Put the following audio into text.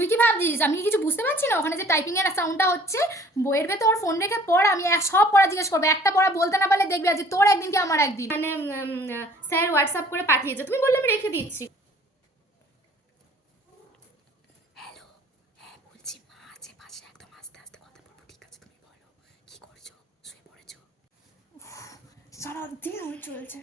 তুই কি ভাবছিস আমি কিছু বুঝতে পারছি না? ওখানে যে টাইপিং এর সাউন্ডটা হচ্ছে, বইয়ের ভেতর ফোন রেখে পড়, আমি সব পড়া জিজ্ঞেস করবো, একটা পড়া বলতে না পারলে দেখবি আজ তোর একদিন কি আমার একদিন। মানে স্যার হোয়াটসঅ্যাপ করে পাঠিয়েছে, তুমি বললে আমি রেখে দিচ্ছি। হ্যালো, হ্যাঁ বলছি, মা আছে পাশে, একদম আস্তে আস্তে কথা বলবো, ঠিক আছে? তুমি বলো কি করছো, শুয়ে পড়েছো? সারাদিন চলছে।